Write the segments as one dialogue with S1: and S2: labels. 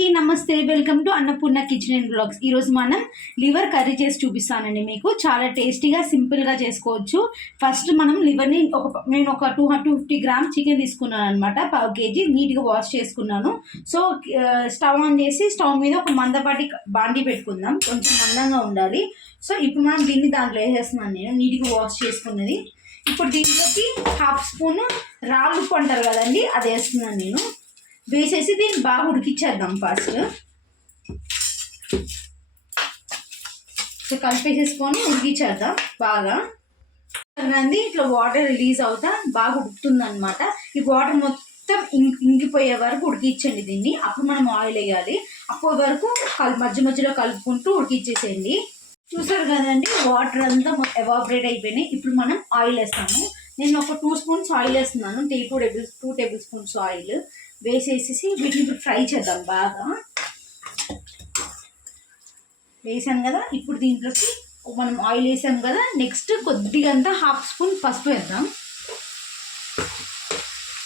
S1: అండి నమస్తే. Welcome to Annapurna kitchen and blogs ఈరోజు మనం లివర్ కర్రీ చేసి చూపిస్తానండి మీకు. చాలా టేస్టీగా సింపుల్గా చేసుకోవచ్చు. ఫస్ట్ మనం లివర్ని ఒక నేను ఒక two two fifty gram chicken తీసుకున్నాను అనమాట పావు కేజీ నీట్గా వాష్ చేసుకున్నాను. సో స్టవ్ ఆన్ చేసి స్టవ్ మీద ఒక మందపాటి బాండి పెట్టుకుందాం. కొంచెం మందంగా ఉండాలి. సో ఇప్పుడు మనం దీన్ని దాంట్లో వేసేస్తున్నాను నేను. నీట్గా వాష్ చేసుకున్నది. ఇప్పుడు దీంట్లోకి హాఫ్ స్పూన్ రాళ్ళు అంటారు కదండి అది వేస్తున్నాను నేను. వేసేసి దీన్ని బాగా ఉడికిచ్చేద్దాం ఫస్ట్. సో కలిపేసేసుకొని ఉడికిచ్చేద్దాం బాగా. అంది ఇట్లా వాటర్ రిలీజ్ అవుతా బాగా ఉడుకుతుంది అనమాట ఈ వాటర్ మొత్తం ఇంకిపోయే వరకు ఉడికించండి దీన్ని. అప్పుడు మనం ఆయిల్ వేయాలి. అప్పటి వరకు మధ్య మధ్యలో కలుపుకుంటూ ఉడికిచ్చేసేయండి. చూసారు కదండి వాటర్ అంతా ఎవాపరేట్ అయిపోయినాయి. ఇప్పుడు మనం ఆయిల్ వేస్తాము. నేను ఒక టూ స్పూన్స్ ఆయిల్ వేస్తున్నాను. T two table two tablespoons oil. వేసేసేసి వీటిని ఇప్పుడు ఫ్రై చేద్దాం బాగా. వేసాం కదా ఇప్పుడు దీంట్లోకి మనం ఆయిల్ వేసాం కదా నెక్స్ట్ కొద్దిగా అంతా హాఫ్ స్పూన్ పసుపు వేద్దాం.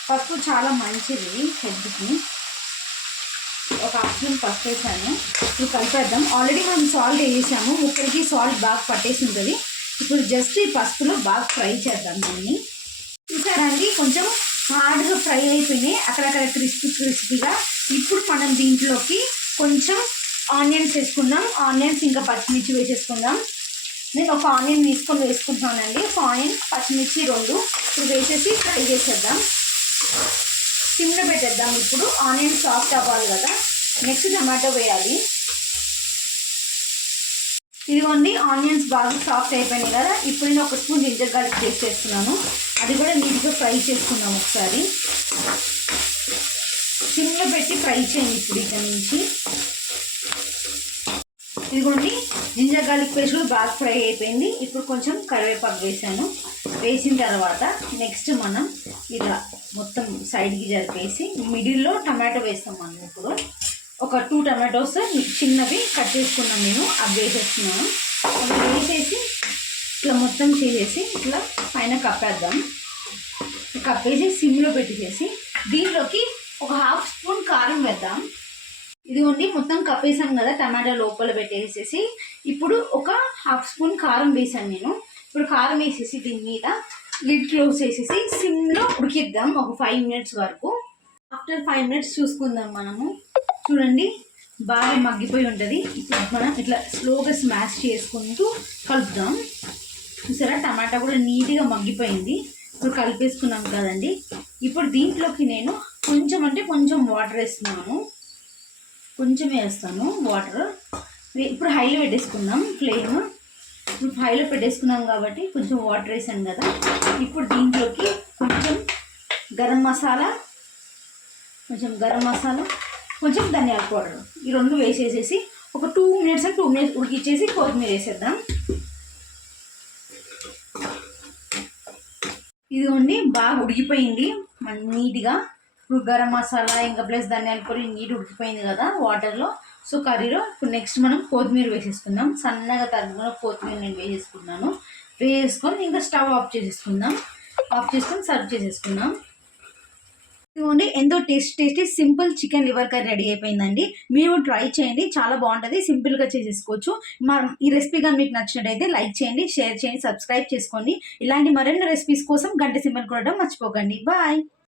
S1: పసుపు చాలా మంచిది హెల్త్కి. ఒక హాఫ్ స్పూన్ పసుపు వేసాను. ఇప్పుడు కలిపేద్దాం. ఆల్రెడీ మనం సాల్ట్ వేసాము. ముక్కడికి సాల్ట్ బాగా పట్టేసి ఉంటుంది ఇప్పుడు జస్ట్ ఈ పసుపులో బాగా ఫ్రై చేద్దాం దాన్ని. చూసారండి కొంచెం హార్డ్గా ఫ్రై అయిపోయినాయి అక్కడక్కడ క్రిస్పీ క్రిస్పీగా ఇప్పుడు మనం దీంట్లోకి కొంచెం ఆనియన్స్ వేసుకుందాం. ఆనియన్స్ ఇంకా పచ్చిమిర్చి వేసేసుకుందాం. నేను ఒక ఆనియన్ తీసుకొని వేసుకుంటున్నానండి. ఒక ఆనియన్ పచ్చిమిర్చి రెండు. ఇప్పుడు వేసేసి ఫ్రై చేసేద్దాం. సిమ్లో పెట్టేద్దాం. ఇప్పుడు ఆనియన్ సాఫ్ట్ అవ్వాలి కదా. నెక్స్ట్ టమాటో వేయాలి. ఇదిగోండి ఆనియన్స్ బాగా సాఫ్ట్ అయిపోయినాయి కదా. ఇప్పుడు నేను ఒక స్పూన్ జింజర్ గార్లిక్ పేస్ట్ చేస్తున్నాను. అది కూడా నీట్గా ఫ్రై చేసుకుందాం ఒకసారి. సిమ్లో పెట్టి ఫ్రై చేయండి ఇప్పుడు ఇక్కడ నుంచి. ఇదిగోండి జింజర్ గార్లిక్ పేస్ట్ కూడా బాగా ఫ్రై అయిపోయింది. ఇప్పుడు కొంచెం కరివేపాకు వేసాను. వేసిన తర్వాత నెక్స్ట్ మనం ఇలా మొత్తం సైడ్కి జరిపేసి మిడిల్లో టమాటో వేస్తాం మనం ఇప్పుడు. ఒక టూ టమాటోస్ చిన్నవి కట్ చేసుకున్నాం నేను. అవి వేసేస్తున్నాను. అవి వేసేసి ఇట్లా మొత్తం చేసేసి ఇట్లా పైన కప్పేద్దాం. కప్పేసి సిమ్లో పెట్టేసి దీంట్లోకి ఒక హాఫ్ స్పూన్ కారం వేద్దాం. ఇదిగోండి మొత్తం కప్పేసాం కదా టమాటా లోపల పెట్టేసేసి. ఇప్పుడు ఒక హాఫ్ స్పూన్ కారం వేసాను నేను. ఇప్పుడు కారం వేసేసి దీని మీద లిడ్ క్లోజ్ చేసేసి సిమ్లో ఉడికిద్దాం ఒక ఫైవ్ మినిట్స్ వరకు. ఆఫ్టర్ ఫైవ్ మినిట్స్ చూసుకుందాం మనము. చూడండి బాగా మగ్గిపోయి ఉంటుంది. ఇప్పుడు మనం ఇట్లా స్లోగా స్మాష్ చేసుకుంటూ కలుపుదాం. చూసారా టమాటా కూడా నీట్గా మగ్గిపోయింది. ఇప్పుడు కలిపేసుకున్నాం కదండి. ఇప్పుడు దీంట్లోకి నేను కొంచెం అంటే కొంచెం వాటర్ వేస్తున్నాను. కొంచెం వేస్తాను వాటర్. ఇప్పుడు హైలో పెట్టేసుకుందాం ఫ్లేమ్. ఇప్పుడు హైలో పెట్టేసుకున్నాం కాబట్టి కొంచెం వాటర్ వేసాను కదా. ఇప్పుడు దీంట్లోకి కొంచెం గరం మసాలా కొంచెం గరం మసాలా కొంచెం ధనియాల పౌడర్. ఈ రెండు వేసేసేసి ఒక two minutes and two minutes ఉడికిచ్చేసి కొత్తిమీర వేసేద్దాం. ఇదిగోండి బాగా ఉడికిపోయింది. నీట్గా. ఇప్పుడు గరం మసాలా ఇంకా ప్లస్ ధనియాల పొడి నీట్ ఉడికిపోయింది కదా వాటర్లో. సో కర్రీలో ఇప్పుడు నెక్స్ట్ మనం కొత్తిమీర వేసేసుకుందాం. సన్నగా తరుగున కొత్తిమీర నేను వేసేసుకున్నాను. వేసుకొని ఇంకా స్టవ్ ఆఫ్ చేసేసుకుందాం. ఆఫ్ చేసుకొని సర్వ్ చేసేసుకుందాం. ఇదిగోండి ఎంతో taste tasty simple chicken liver curry ready అయిపోయిందండి. మీరు ట్రై చేయండి చాలా బాగుంటుంది సింపుల్గా చేసేసుకోవచ్చు. మా ఈ రెసిపీ కానీ మీకు నచ్చినట్టయితే లైక్ చేయండి షేర్ చేయండి సబ్స్క్రైబ్ చేసుకోండి. ఇలాంటి మరెన్నో రెసిపీస్ కోసం గంట సింబల్ కూడా మర్చిపోకండి. బాయ్!